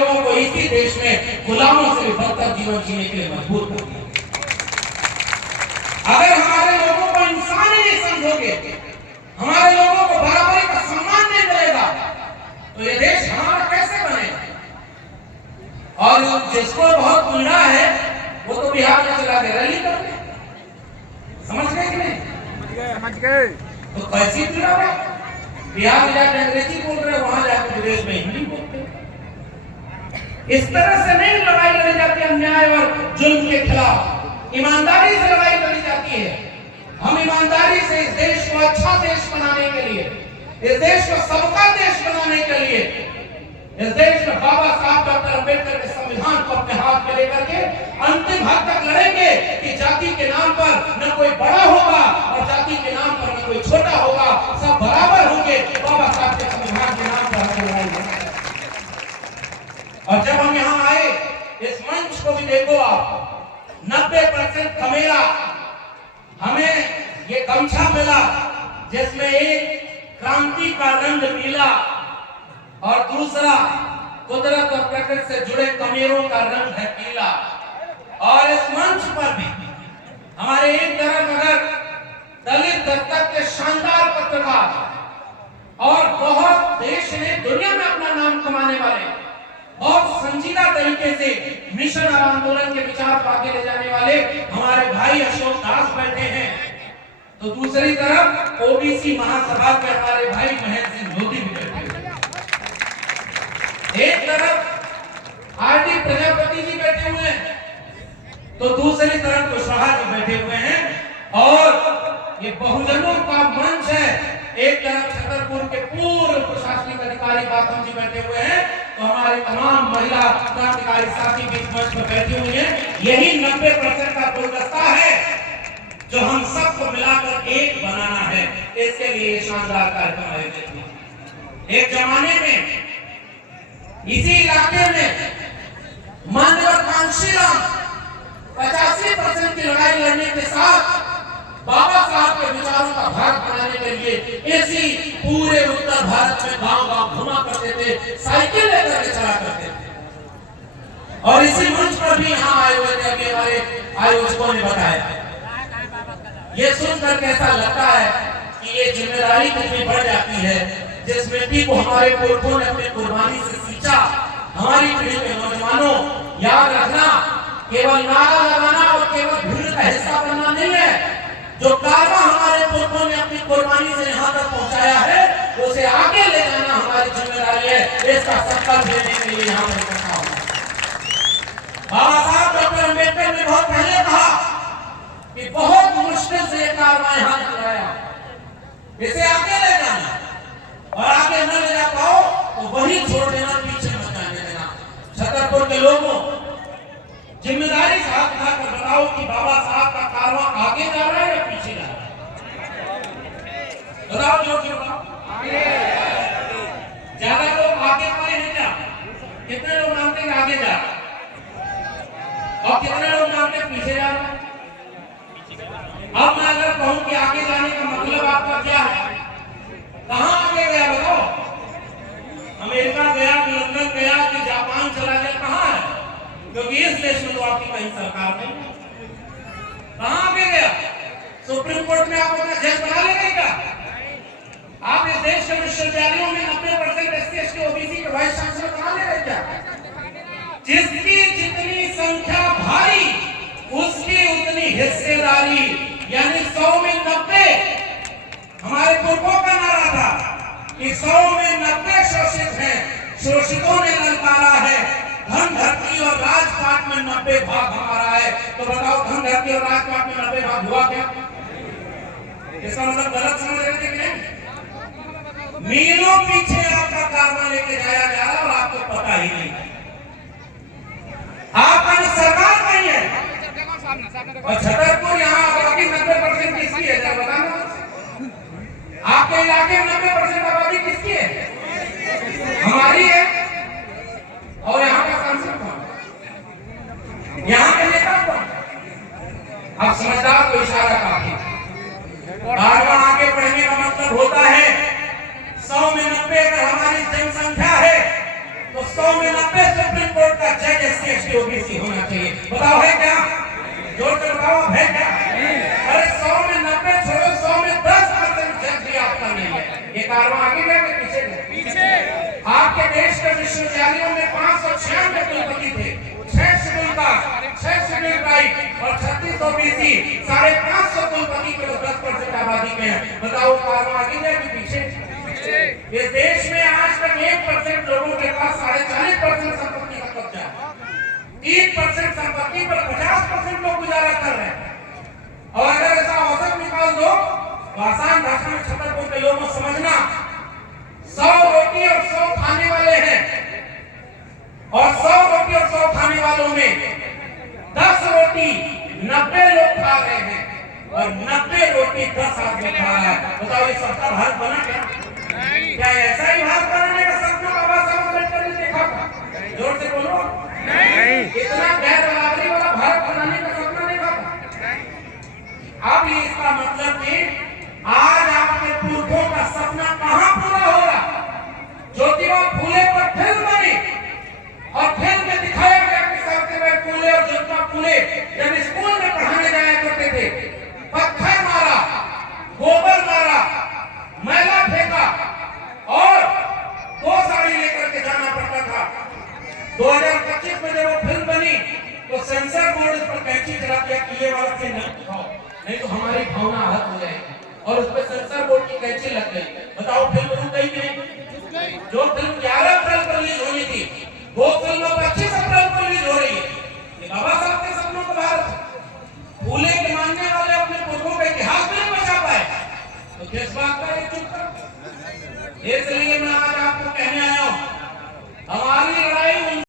लोगों को इसी देश में गुलामों से भी बदतर जीवन जीने के लिए मजबूर कर दिया। अगर हमारे लोगों को इंसान ही नहीं समझोगे, हमारे लोगों को बराबरी का सम्मान नहीं मिलेगा, तो ये देश हमारा कैसे बनेगा? और जिसको बहुत पीड़ा है वो तो बिहार में चला गया रैली करने, समझ गए कि नहीं? समझ गए। तो कैसी पीड़ा है? बिहार में जाकर अंग्रेजी बोल रहे, वहां जाकर विदेश में हिंदी बोलते। इस तरह से नहीं लड़ाई लड़ी जाती अन्याय और जुल्म के खिलाफ, ईमानदारी से लड़ाई लड़ी जाती है। हम ईमानदारी से इस देश को अच्छा देश बनाने के लिए, इस देश को सबका देश बनाने के लिए, इस देश में बाबा साहब डॉक्टर अंबेडकर के संविधान को अपने हाथ में लेकर के अंतिम हद तक लड़ेंगे कि जाति के नाम पर न कोई बड़ा होगा और जाति के नाम पर न कोई छोटा होगा, सब बराबर होंगे। बाबा साहब के संविधान के नाम पर हम लड़ाई लड़ेंगे। और जब हम यहाँ आए, इस मंच को भी देखो आप, 90% कमेरा हमें ये गमछा मिला जिसमें एक क्रांति का रंग नीला और दूसरा कुदरत और प्रकृति से जुड़े कमेरों का रंग है पीला। और इस मंच पर भी हमारे एक तरफ अगर दलित दस्तक के शानदार पत्रकार और बहुत देश में दुनिया में अपना नाम कमाने वाले, बहुत संजीदा तरीके से मिशन और आंदोलन के विचार को आगे ले जाने वाले हमारे भाई अशोक दास बैठे हैं, तो दूसरी तरफ ओबीसी महासभा के हमारे भाई महेंद्र सिंह लोधी भी बैठे हैं। एक तरफ आरडी प्रजापति जी बैठे हुए हैं, तो दूसरी तरफ कुशवाहा जी बैठे हुए हैं। और ये बहुजनों का मंच है। एक तरफ छतरपुर के पूर्व प्रशासनिक अधिकारी बाथम जी बैठे हुए हैं, तो हमारी तमाम महिला क्रांतिकारी साथी बीच मंच पर बैठी हुई हैं। यही 90% का गुलदस्ता है जो हम सबको मिलाकर एक बनाना है। इसके लिए शानदार कार्यक्रम आयोजित हुआ। एक जमाने में इसी इलाके में माननीय कांशीराम 85% की लड़ाई लड़ने के साथ बाबा साहब के विचारों का भारत बनाने के लिए इसी पूरे उत्तर भारत में गांव-गांव घुमा करते थे, साइकिल लेकर के चला करते थे। और इसी मंच पर भी यहाँ आए हुए थे, अभी हमारे आयोजकों ने बताया। ये सुनकर कैसा लगता है कि ये जिम्मेदारी कितनी बढ़ जाती है। जिस मिट्टी को हमारे पुरखों ने अपनी कुर्बानी से सींचा, हमारी पीढ़ी के नौजवानों याद रखना, केवल नारा लगाना और केवल भीड़ का हिस्सा बनना नहीं है। जो कारवा हमारे पुरखों ने अपनी कुर्बानी से यहाँ तक पहुँचाया है, उसे आगे ले जाना हमारी जिम्मेदारी है। इसका संकल्प लेने के लिए यहाँ पर इकट्ठा हुआ। बाबा साहब डॉक्टर अंबेडकर ने बहुत पहले कहा कि बहुत मुश्किल से ये कारवा यहाँ तक लाया, इसे आगे ले जाना, और आगे न ले जा पाओ तो वही छोड़ देना, पीछे मत जाने देना। छतरपुर के लोगों, जिम्मेदारी से हाथ उठाकर बताओ कि बाबा साहब का कारवां आगे जा रहा है या पीछे जा रहा है? बताओ, जो आगे। ज्यादा लोग आगे वाले हैं क्या? कितने लोग मानते हैं आगे जा रहा है और कितने लोग मानते हैं पीछे जा रहा है? अब मैं अगर कहूं कि आगे जाने का मतलब आपका क्या है, कहां आगे गया बताओ? अमेरिका गया, लंदन गया कि जापान चला गया, कहां है? क्योंकि इस देश में तो आपकी कहीं सरकार नहीं है। कहां आगे गया? सुप्रीम कोर्ट में आप अपना जज बना लेंगे क्या? आप इस देश के विश्वविद्यालयों में 90% SC ST OBC के वाइस चांसलर बना लेंगे क्या? जिसकी जितनी संख्या भारी उसकी उतनी हिस्सेदारी, यानी 100 में 90। हमारे पुरखों का नारा था कि 100 में 90 शोषित हैं, शोषितों ने ललकारा है, धन धरती और राजपाट में 90 भाग हमारा है। तो बताओ, धन धरती और राजपाट में 90 भाग हुआ क्या? इसका मतलब गलत समझ रहे थे कि नहीं? मीलों पीछे आपका कारवां लेके जाया जा रहा और आपको पता ही नहीं। आपका सरकार नहीं है। और छतरपुर यहाँ आबादी 90% किसकी है? क्या बताना? आपके इलाके में 90% आबादी किसकी है? हमारी है। और यहाँ का सांसद कौन? यहाँ के नेता कौन? अब समझदार को इशारा काफी। बार बार आगे बढ़ने का मतलब होता है 100 में 90 अगर हमारी जनसंख्या है तो 100 में 90 90 सुप्रीम कोर्ट का जज SC ST OBC होना चाहिए। बताओ है क्या? जोर से बताओ है क्या? अरे 100 में 90 छोड़ो, 100 में 10% जज भी आपका नहीं है। ये कारवां आगे गया कि पीछे गया? आपके देश के विश्वविद्यालयों में 596 कुलपति थे, 6 शेड्यूल कास्ट, 6 शेड्यूल ट्राइब और 36 OBC, 550 कुलपति के 10% आबादी में है। बताओ कारवां आगे गया कि पीछे? इस देश में आज तक 1% लोगों के पास 40% संपत्ति का कब्जा है। 3% संपत्ति पर 50% लोग गुजारा कर रहे हैं। और अगर ऐसा औसत निकाल दो तो आसान भाषा में छतरपुर के लोगों को समझना, 100 रोटी और 100 खाने वाले हैं और 100 रोटी और 100 खाने वालों में 10 रोटी 90 लोग खा रहे हैं और 90 रोटी 10 आदमी खा रहा है। बताओ ये सबका भारत बना क्या? क्या ऐसा ही भारत बनाने का सपना बाबा साहब अम्बेडकर ने देखा था? जोर से बोलो। नहीं। इतना गैर बराबरी वाला भारत बनाने का सपना देखा था? अब ये इसका मतलब कि आज आपके पुरखों का सपना कहां पूरा हो रहा? ज्योतिबा फूले पर फिल्म बनी और फिल्म में दिखाया गया कि सावित्रीबाई फूले और ज्योतिबा फूले जब स्कूल में पढ़ाने जाया करते थे, पत्थर मारा, गोबर मारा, मैला फेंका और 2 साड़ी लेकर के जाना पड़ता था। 2025 में जब वो फिल्म बनी तो सेंसर बोर्ड इस पर कैंची चला दिया कि ये वाला सीन न दिखाओ, नहीं तो हमारी भावना आहत हो जाएगी, और उस पर सेंसर बोर्ड की कैंची लग गई। बताओ फिल्म रुक गई कि नहीं? जो फिल्म 11 साल रिलीज होनी थी वो फिल्म